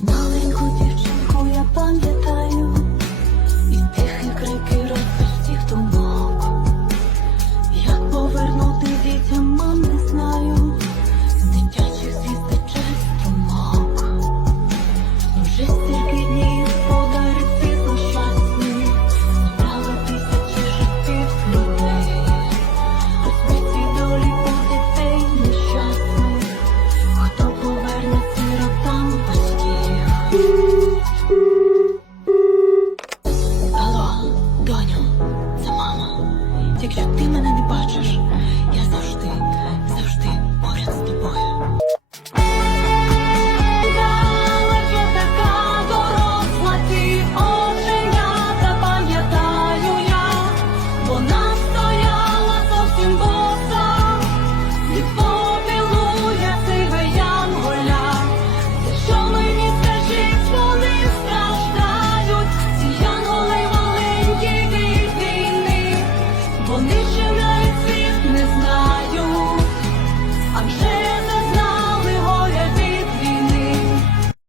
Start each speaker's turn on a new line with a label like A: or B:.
A: Маленьку дівчинку я пам'ятаю, żyje.